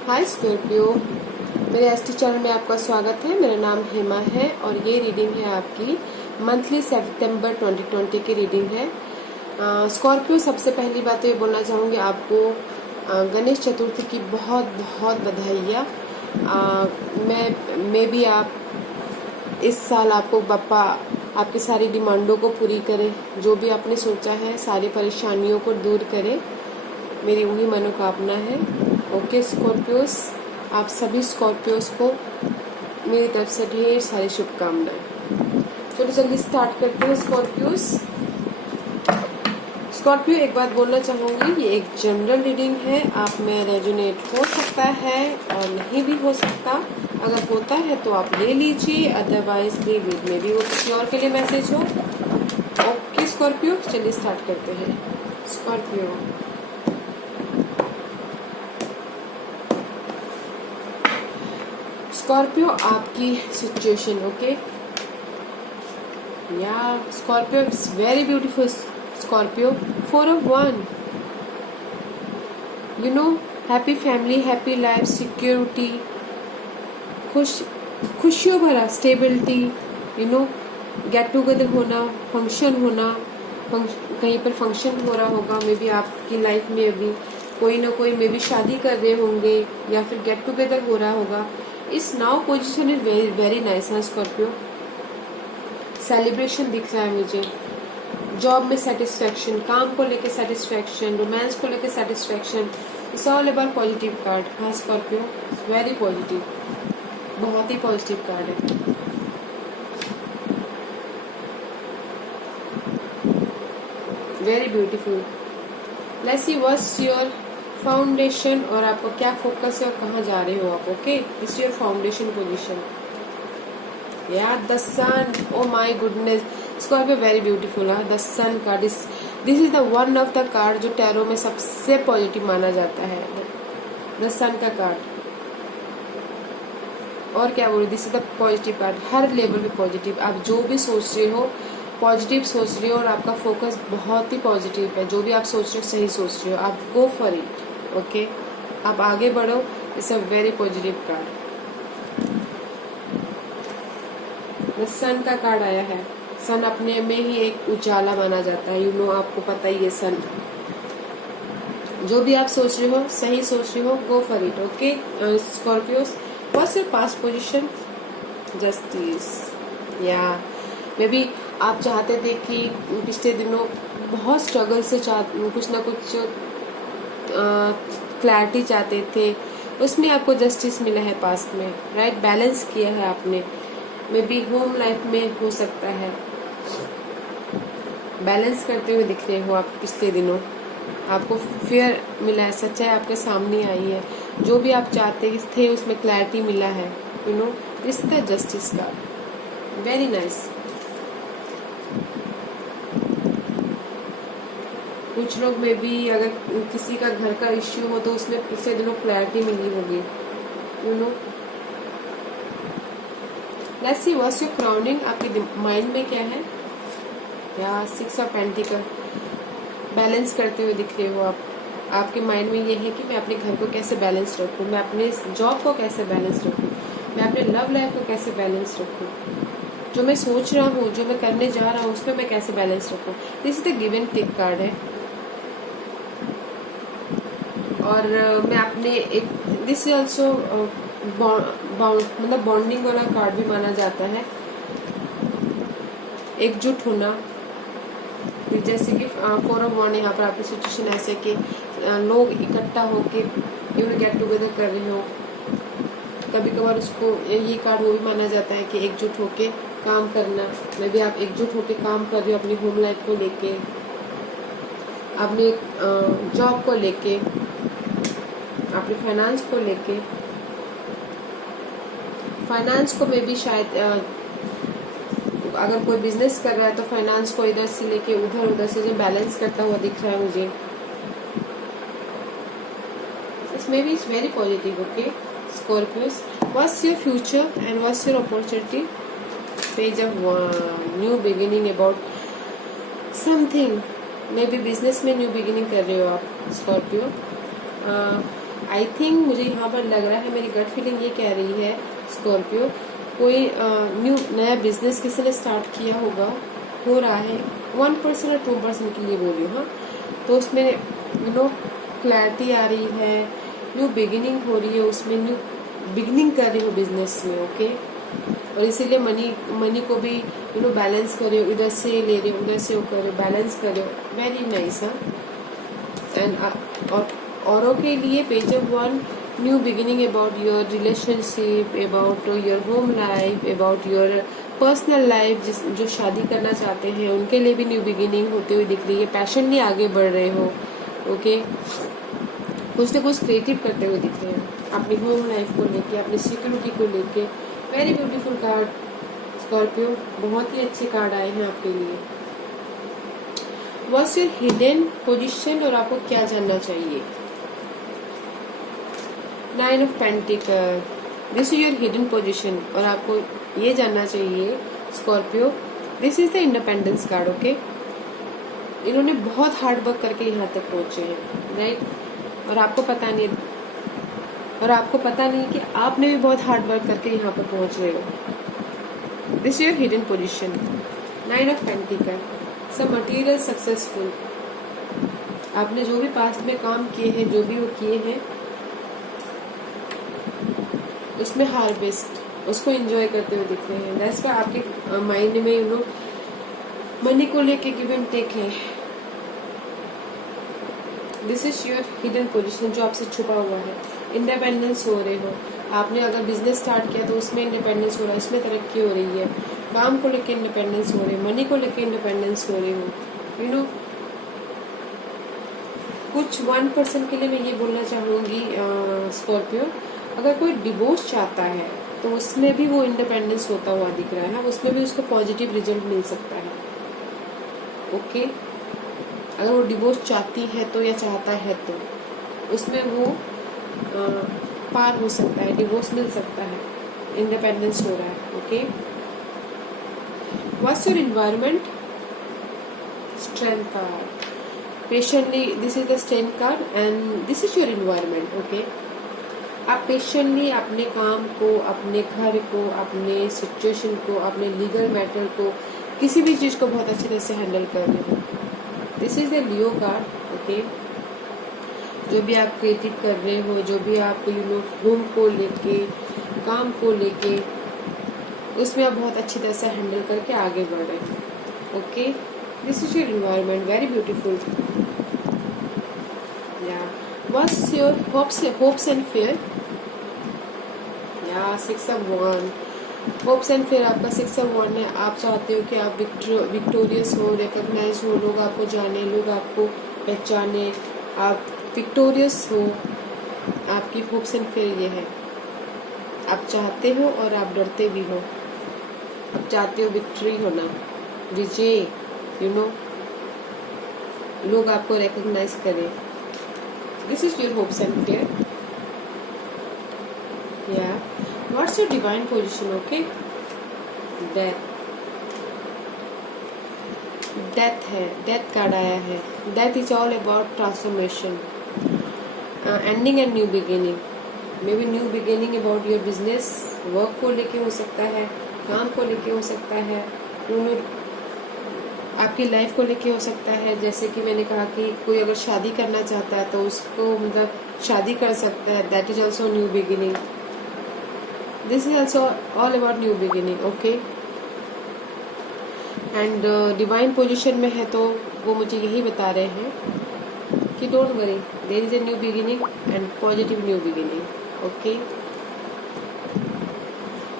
हाय Scorpio, मेरे ST channel में आपका स्वागत है। मेरा नाम हेमा है और ये रीडिंग है आपकी मंथली सितंबर 2020 की रीडिंग है। स्कॉर्पियो, सबसे पहली बात तो ये बोलना चाहूँगी आपको गणेश चतुर्थी की बहुत बहुत बधाइयाँ। मैं भी आप इस साल आपको बप्पा आपकी सारी डिमांडों को पूरी करे, जो भी आपने सोचा है सारी परेशानियों को दूर करे, मेरी वही मनोकामना है। ओके स्कॉर्पियोस, आप सभी स्कॉर्पियोस को मेरी तरफ से ढेर सारी शुभकामनाएं। चलो जल्दी स्टार्ट करते हैं स्कॉर्पियोस। स्कॉर्पियो, एक बात बोलना चाहूँगी, ये एक जनरल रीडिंग है, आप में रेजोनेट हो सकता है और नहीं भी हो सकता। अगर होता है तो आप ले लीजिए, अदरवाइज में भी वो किसी और के लिए मैसेज हो। ओके स्कॉर्पियो, चलिए स्टार्ट करते हैं। स्कॉर्पियो, स्कॉर्पियो आपकी सिचुएशन, ओके या Scorpio, it's very beautiful Scorpio. 4 of 1, you know, happy family, happy life, security, खुशियों भरा stability, you know, get together होना, फंक्शन होना, कहीं पर फंक्शन हो रहा होगा, मे बी आपकी लाइफ में अभी कोई ना कोई मे बी शादी कर रहे होंगे या फिर गेट टुगेदर हो रहा होगा। इस now position is very very nice है स्कॉर्पियो। सेलिब्रेशन दिख रहा है मुझे, जॉब में सेटिस्फैक्शन, काम को लेके सेटिस्फैक्शन, रोमांस को लेके satisfaction, it's all about positive card. हाँ स्कॉर्पियो, वेरी पॉजिटिव, बहुत ही पॉजिटिव कार्ड है। Very beautiful. Let's see what's your foundation और आपका क्या फोकस है और कहाँ जा रहे हो आप। Okay, this your foundation position. या the sun, oh my goodness Scorpio, very beautiful. The sun card, this is the one of the card जो टैरो में सबसे पॉजिटिव माना जाता है, द सन का कार्ड। और क्या बोलूं, this is the positive card, her level पे पॉजिटिव। आप जो भी सोच रहे हो पॉजिटिव सोच रहे हो और आपका फोकस बहुत ही पॉजिटिव है। जो भी आप सोच रहे हो सही सोच रहे हो, आप गो फॉर इट। ओके, आप आगे बढ़ो, it's a very positive card. The sun का कार्ड आया है। सन अपने में ही एक उजाला माना जाता है, यू नो, आपको पता ही है सन। जो भी आप सोच रहे हो सही सोच रहे हो, go for it. Okay Scorpios, what's your past position? Justice. या मे बी आप चाहते थे कि पिछले दिनों बहुत स्ट्रगल से कुछ ना कुछ क्लैरिटी चाहते थे, उसमें आपको जस्टिस मिला है पास्ट में, राइट? बैलेंस किया है आपने, मे बी होम लाइफ में हो सकता है, बैलेंस करते हुए दिख रहे हो आप पिछले दिनों। आपको फेयर मिला है, सच्चाई आपके सामने आई है, जो भी आप चाहते थे उसमें क्लैरिटी मिला है, you know, this the justice का। Very nice. कुछ लोग में भी अगर किसी का घर का इश्यू हो तो उसमें पिछले दिनों क्लैरिटी मिली होगी, you know. Let's see what's your crowning, आपके माइंड में क्या है? या 6 ऑफ पेंटिकल, बैलेंस करते हुए दिख रहे हो आप। आपके माइंड में ये है कि मैं अपने घर को कैसे बैलेंस रखूं, मैं अपने जॉब को कैसे बैलेंस रखूं, मैं अपने लव लाइफ को कैसे बैलेंस रखूं, जो मैं सोच रहा हूँ, जो मैं करने जा रहा हूँ, उसमें मैं कैसे बैलेंस रखूं। This is the give and take card है। और मैं अपने एक, दिस इज ऑल्सो मतलब बॉन्डिंग वाला कार्ड भी माना जाता है, एकजुट होना। जैसे कि 4 of 1 यहाँ पर आपकी सिचुएशन ऐसे कि लोग इकट्ठा होके यू नो गेट टुगेदर कर रहे हो। कभी कभार उसको ये कार्ड वो भी माना जाता है कि एकजुट होके काम करना। मैं भी आप एकजुट होके काम कर रहे हो अपनी होम लाइफ को लेके, अपनी जॉब को लेके, अपने फाइनेंस को लेके। फाइनेंस को में भी शायद अगर कोई बिजनेस कर रहा है तो फाइनेंस को इधर से लेके उधर से जो बैलेंस करता हुआ दिख रहा है मुझे, इसमें भी it's very positive. Okay Scorpios, what's your future and what's your opportunity? Page of new beginning, about something, may be business में न्यू बिगिनिंग कर रहे हो आप स्कॉर्पियो। आई थिंक मुझे यहाँ पर लग रहा है, मेरी गट फीलिंग ये कह रही है स्कॉर्पियो, कोई नया बिजनेस किसी ने स्टार्ट किया होगा, हो रहा है। 1% और 2% के लिए बोली हूँ, हाँ। तो उसमें क्लैरिटी आ रही है, न्यू बिगिनिंग हो रही है, उसमें न्यू बिगिनिंग कर रही हो बिजनेस में, ओके। और इसीलिए मनी को भी बैलेंस कर रहे हो, इधर से ले रहे हो, उधर से वो कर रहे हो, बैलेंस कर रहे हो। वेरी नाइस, हाँ। एंड औरों के लिए page 1, new beginning about your relationship, about your home life, about your personal life. जो शादी करना चाहते हैं उनके लिए भी न्यू बिगिनिंग होते हुए दिख रही है, पैशनली आगे बढ़ रहे हो, ओके। कुछ ना कुछ क्रिएटिव करते हुए दिख रहे हैं अपनी होम लाइफ को लेके, अपनी सिक्योरिटी को लेके। वेरी ब्यूटीफुल कार्ड स्कॉर्पियो, बहुत ही अच्छे कार्ड आए हैं आपके लिए। व्हाट्स योर हिडन पोजीशन, और आपको क्या जानना चाहिए। 9 of pentacle, this is your hidden position, और आपको ये जानना चाहिए Scorpio, this is the independence card, okay. इन्होंने बहुत हार्ड वर्क करके यहाँ तक पहुंचे हैं, राइट। और आपको पता नहीं, कि आपने भी बहुत हार्ड वर्क करके यहाँ पर पहुंच रहे हो। This is your hidden position. 9 of pentacle, सब मटेरियल सक्सेसफुल। आपने जो भी पास्ट में काम किए हैं, जो भी वो किए हैं, उसमें हार्वेस्ट, उसको एंजॉय करते हुए दिख रहे हैं। दैट्स व्हाई आपके माइंड में मनी को लेके गिव एंड टेक है। This is your hidden position, जो आपसे छुपा हुआ है। इंडिपेंडेंस हो रहे हो, आपने अगर बिजनेस स्टार्ट किया तो उसमें इंडिपेंडेंस हो रहा है, इसमें तरक्की हो रही है। काम को लेके इंडिपेंडेंस हो रही है, मनी को लेके इंडिपेंडेंस हो रही हो, कुछ 1% के लिए मैं ये बोलना चाहूंगी स्कॉर्पियो, अगर कोई डिवोर्स चाहता है तो उसमें भी वो इंडिपेंडेंस होता हुआ दिख रहा है, उसमें भी उसको पॉजिटिव रिजल्ट मिल सकता है, ओके। अगर वो डिवोर्स चाहती है तो, या चाहता है तो, उसमें वो पार हो सकता है, डिवोर्स मिल सकता है, इंडिपेंडेंस हो रहा है, okay. What's your environment, strength card, patiently, this is the strength card and this is your environment, okay. आप पेशेंटली अपने काम को, अपने घर को, अपने सिचुएशन को, अपने लीगल मैटर को, किसी भी चीज को बहुत अच्छे तरह से हैंडल कर रहे हो। This is the Leo card, okay. जो भी आप क्रिएटिव कर रहे हो, जो भी आप होम को लेके, काम को लेके, उसमें आप बहुत अच्छी तरह से हैंडल करके आगे बढ़ रहे हो, okay. This is your environment, very beautiful. या what's your hopes and fear, या 6 of wand, hopes and fear आपका 6 ऑफ वॉन्ड है। आप चाहते हो कि आप विक्टोरियस हो, रिकॉग्नाइज हो, लोग आपको जाने, लोग आपको पहचाने, आप विक्टोरियस हो। आपकी होप्स एंड फियर ये है, आप चाहते हो और आप डरते भी हो। आप चाहते हो विक्ट्री होना, विजय, लोग आपको रिकॉग्नाइज करें। This is your hopes and fear. या what's your divine position, okay. Death है, डेथ कार्ड आया है। Death is all about transformation, ending and new beginning. Maybe new beginning about your business, work को लेके हो सकता है, काम को लेके हो सकता है, आपकी लाइफ को लेके हो सकता है। जैसे कि मैंने कहा कि कोई अगर शादी करना चाहता है तो उसको मतलब शादी कर सकता है, that is also new beginning. This is also all about new beginning, okay. And divine position में है तो वो मुझे यही बता रहे हैं कि don't worry, there is a new beginning and positive new beginning, okay.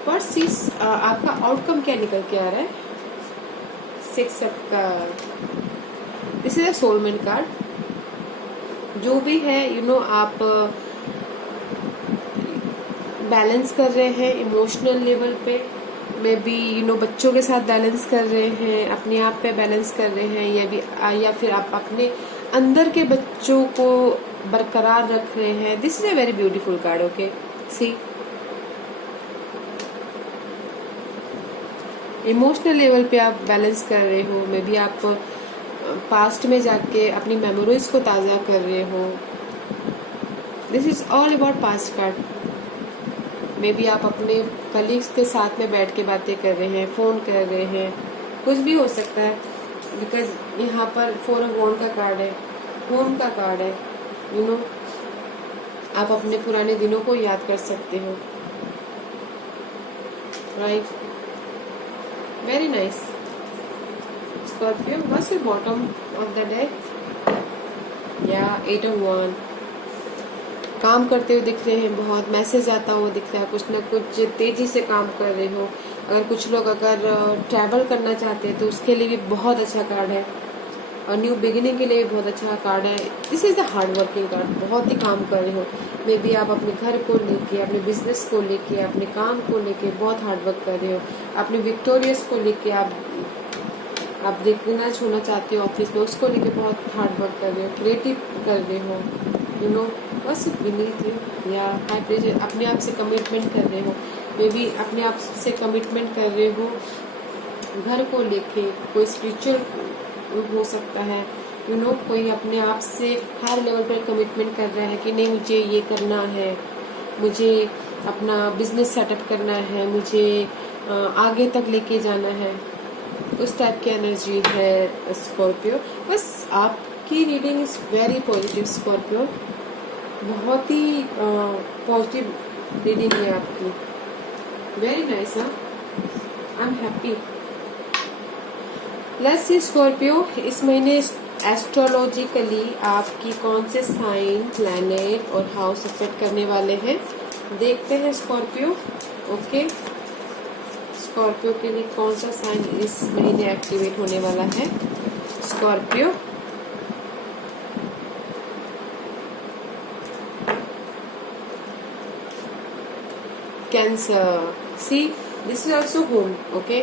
What's is आपका आउटकम क्या निकल के आ रहा है। 6 का, this is a soulmate card. जो भी है आप बैलेंस कर रहे हैं इमोशनल लेवल पे, मे बी बच्चों के साथ बैलेंस कर रहे हैं, अपने आप पे बैलेंस कर रहे हैं, या फिर आप अपने अंदर के बच्चों को बरकरार रख रहे हैं। This is a very beautiful card, okay. See, emotional level पे आप बैलेंस कर रहे हो, मे बी आप पास्ट में जाके अपनी मेमोरीज को ताज़ा कर रहे हो, this is all about past card. May be आप अपने कलीग्स के साथ में बैठ के बातें कर रहे हैं, फोन कर रहे हैं, कुछ भी हो सकता है। बिकॉज यहाँ पर 4 ऑफ वॉन्ड का कार्ड है, होम का कार्ड है। यू नो आप अपने पुराने दिनों को याद कर सकते हो। Right, very nice. Scorpio, what's your bottom of the deck? या 8 ऑफ वॉन्ड। काम करते हुए दिख रहे हैं, बहुत मैसेज आता हुआ दिख रहा है, कुछ ना कुछ तेजी से काम कर रहे हो। अगर कुछ लोग अगर ट्रैवल करना चाहते हैं तो उसके लिए भी बहुत अच्छा कार्ड है, और न्यू बिगिनिंग के लिए भी बहुत अच्छा कार्ड है। This is the hard working card, बहुत ही काम कर रहे हो। मे बी आप अपने घर को लेके, अपने बिजनेस को लेके, अपने काम को लेके बहुत हार्ड वर्क कर रहे हो। अपने विक्टोरियस को लेके आप देखना छूना चाहते हो ऑफिस में, उसको लेके बहुत हार्ड वर्क कर रहे हो, क्रिएटिव कर रहे हो। यू नो बस बीनीथ यू या हाई प्रेशर, अपने आप से कमिटमेंट कर रहे हो। मे बी अपने आप से कमिटमेंट कर रहे हो घर को लेके, कोई स्पिरिचुअल हो सकता है। यू नो कोई अपने आप से हर लेवल पर कमिटमेंट कर रहा है कि नहीं मुझे ये करना है, मुझे अपना बिजनेस सेटअप करना है, मुझे आगे तक लेके जाना है। उस टाइप की एनर्जी है स्कॉर्पियो। बस आपकी reading is very positive Scorpio, बहुत ही पॉजिटिव रीडिंग है आपकी। Very nice. I am happy. Let's see Scorpio, इस महीने एस्ट्रोलॉजिकली आपकी कौन से साइन, प्लैनेट और हाउस अफेक्ट करने वाले हैं, देखते हैं स्कॉर्पियो। ओके, स्कॉर्पियो के लिए कौन सा साइन इस महीने एक्टिवेट होने वाला है? Scorpio, Cancer. See this is also home. Okay,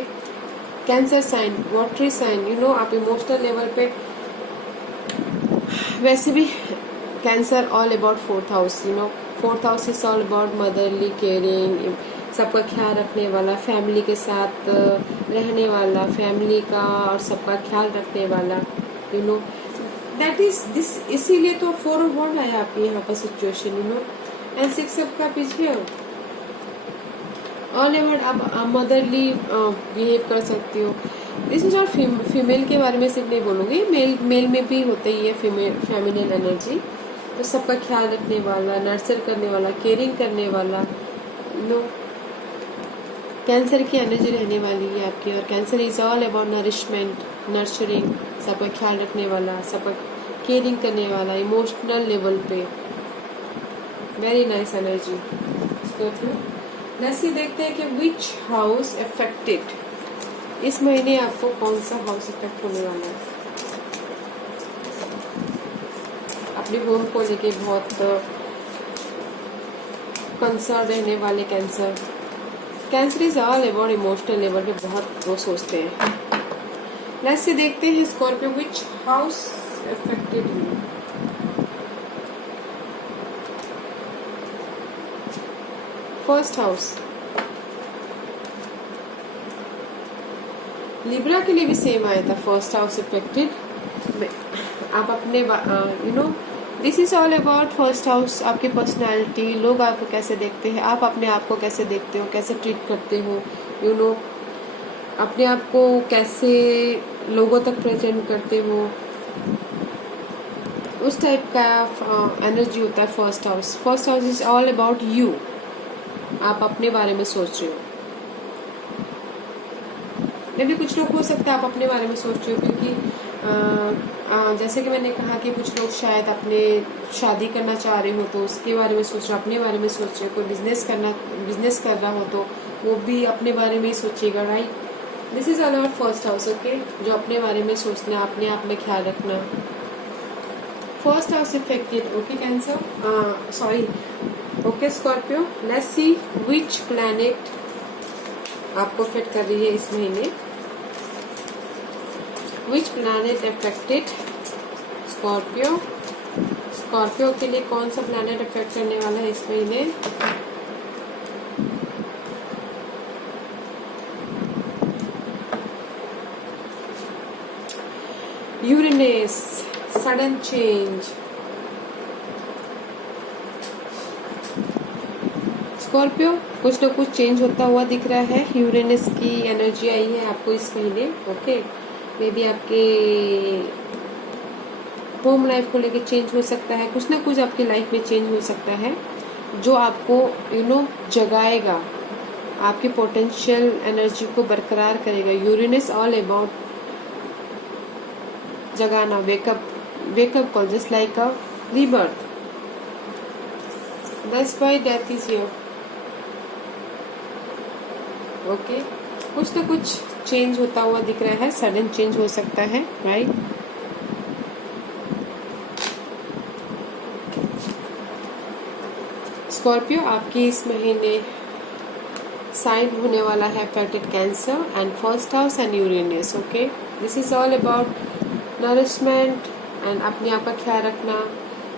Cancer sign, watery sign. You know आप इमोशनल लेवल पे, वैसे भी Cancer all about 4th house. You know 4th house is all about motherly caring, सबका ख्याल रखने वाला, फैमिली के साथ रहने वाला, फैमिली का और सबका ख्याल रखने वाला। You know that is this, इसीलिए तो 4 ऑफ वॉन्ड आया आपके यहाँ पर situation. You know and 6 of cup is here. All about आप मदरली बिहेव कर सकती हो। दिस इज नॉट फीमेल के बारे में सिर्फ नहीं बोलूँगी, मेल में भी होता ही है फेमिनिन एनर्जी। तो सबका ख्याल रखने वाला, नर्चर करने वाला, केयरिंग करने वाला। नो कैंसर की एनर्जी रहने वाली है आपकी। और cancer is all about nourishment, nurturing, सबका ख्याल रखने वाला, सबका केयरिंग करने वाला, इमोशनल लेवल पे। Very nice energy. नेक्स्ट देखते हैं कि विच हाउस अफेक्टेड, इस महीने आपको कौन सा हाउस अफेक्ट होने वाला है। अपने होम को लेके बहुत कंसर्न रहने वाले cancer. Cancer is all about emotional level पे बहुत वो सोचते हैं। नेक्स्ट से देखते हैं Scorpio, which house affected you. First house. Libra के लिए भी सेम आया था, फर्स्ट हाउस अफेक्टेड। आप अपने you know this is all about first house, आपकी पर्सनालिटी, लोग आपको कैसे देखते हैं, आप अपने आप को कैसे देखते हो, कैसे ट्रीट करते हो। यू नो अपने आप को कैसे लोगों तक प्रेजेंट करते हो, उस टाइप का एनर्जी होता है first house. First house is all about you, आप अपने बारे में सोच रहे हो। मे भी कुछ लोग हो सकता है आप अपने बारे में सोच रहे हो, क्योंकि जैसे कि मैंने कहा कि कुछ लोग शायद अपने शादी करना चाह रहे हो तो उसके बारे में सोच रहे हो, अपने बारे में सोच रहे हो। कोई बिजनेस कर रहा हो तो वो भी अपने बारे में ही सोचेगा। Right, this is all about first house. Okay, जो अपने बारे में सोचना, अपने आप में ख्याल रखना। First house affected. Okay cancer, sorry, okay Scorpio. Let's see which planet आपको फिट कर रही है इस महीने। Which planet affected Scorpio. Scorpio के लिए कौन सा प्लैनेट अफेक्ट करने वाला है इस महीने? Uranus, sudden change. स्कॉर्पियो कुछ ना कुछ चेंज होता हुआ दिख रहा है। यूरेनस की एनर्जी आई है आपको इस महीने। ओके, मे बी आपके होम लाइफ को लेके चेंज हो सकता है, कुछ ना कुछ आपकी लाइफ में चेंज हो सकता है जो आपको जगाएगा, आपकी पोटेंशियल एनर्जी को बरकरार करेगा। यूरेनस ऑल अबाउट जगाना, wake up call, just like a rebirth. That's why death is here. Okay, कुछ ना कुछ चेंज होता हुआ दिख रहा है, सडन चेंज हो सकता है, राइट। स्कॉर्पियो आपकी इस महीने साइन होने वाला है fetid cancer and first house and Uranus. Okay, this is all about nourishment and अपने आप का ख्याल रखना।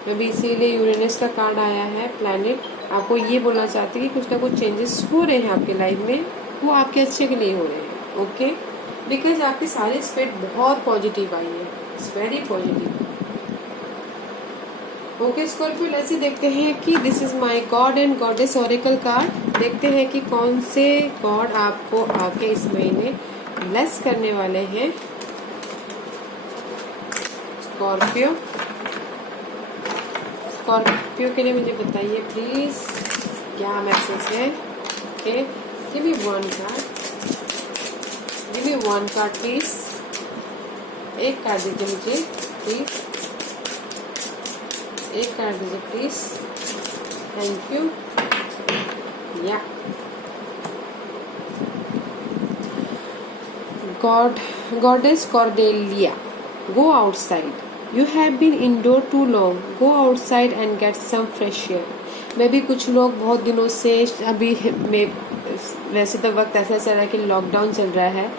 मैं भी इसीलिए यूरेनस का कार्ड आया है, प्लैनेट आपको ये बोलना चाहती है कि कुछ ना कुछ चेंजेस हो रहे हैं आपके लाइफ में, वो आपके अच्छे के लिए हो रहे हैं। ओके, बिकॉज आपकी सारी स्पिरिट बहुत पॉजिटिव आई है, it's very positive. Okay Scorpio, ऐसे देखते हैं कि this is my God and goddess oracle card. देखते हैं कि कौन से गॉड आपको आके इस महीने ब्लेस करने वाले हैं। स्कॉर्पियो के लिए मुझे बताइए प्लीज क्या मैसेज है। Okay, give me one card please. एक कार्ड दीजिए मुझे प्लीज, एक कार्ड दीजिए प्लीज, थैंक यू। या goddess Cordelia, go outside. You have been indoor too long. Go outside and get some fresh air. मैं भी कुछ लोग बहुत दिनों से अभी वैसे तो वक्त ऐसा चल रहा है कि लॉकडाउन चल रहा है,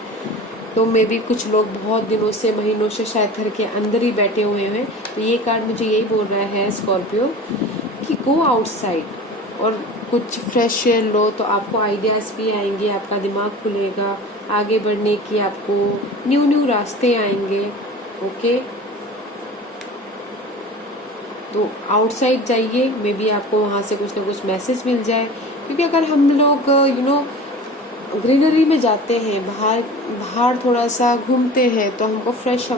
तो मे भी कुछ लोग बहुत दिनों से, महीनों से शायद घर के अंदर ही बैठे हुए हैं। तो ये कार्ड मुझे यही बोल रहा है स्कॉर्पियो कि गो आउटसाइड और कुछ फ्रेश एयर लो, तो आपको आइडियाज़ भी आएंगे, आपका दिमाग खुलेगा, आगे बढ़ने की आपको न्यू रास्ते आएंगे। ओके, तो आउटसाइड जाइए, मे बी आपको वहाँ से कुछ ना कुछ मैसेज मिल जाए। क्योंकि अगर हम लोग ग्रीनरी में जाते हैं, बाहर थोड़ा सा घूमते हैं, तो हमको फ्रेश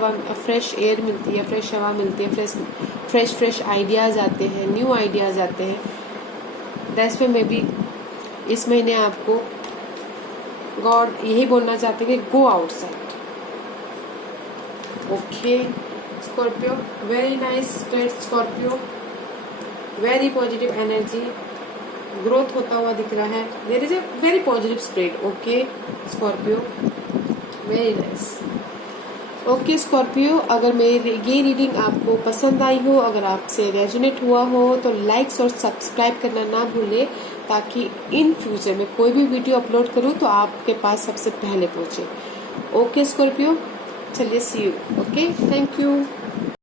एयर मिलती है, फ्रेश हवा मिलती है, फ्रेश आइडियाज़ आते हैं, न्यू आइडियाज़ आते हैं। दैट्स व्हाई मे बी इस महीने आपको गॉड यही बोलना चाहते हैं कि go outside. Okay Scorpio, very nice spirit Scorpio, very positive energy, growth होता हुआ दिख रहा है। There is a very positive spirit. Okay Scorpio, very nice. Okay Scorpio, अगर मेरी ये रीडिंग आपको पसंद आई हो, अगर आपसे रेजोनेट हुआ हो, तो लाइक्स और सब्सक्राइब करना ना भूले, ताकि इन फ्यूचर में कोई भी वीडियो अपलोड करूँ तो आपके पास सबसे पहले पहुँचे। ओके स्कॉर्पियो, चलिए सी यू। Okay, thank you.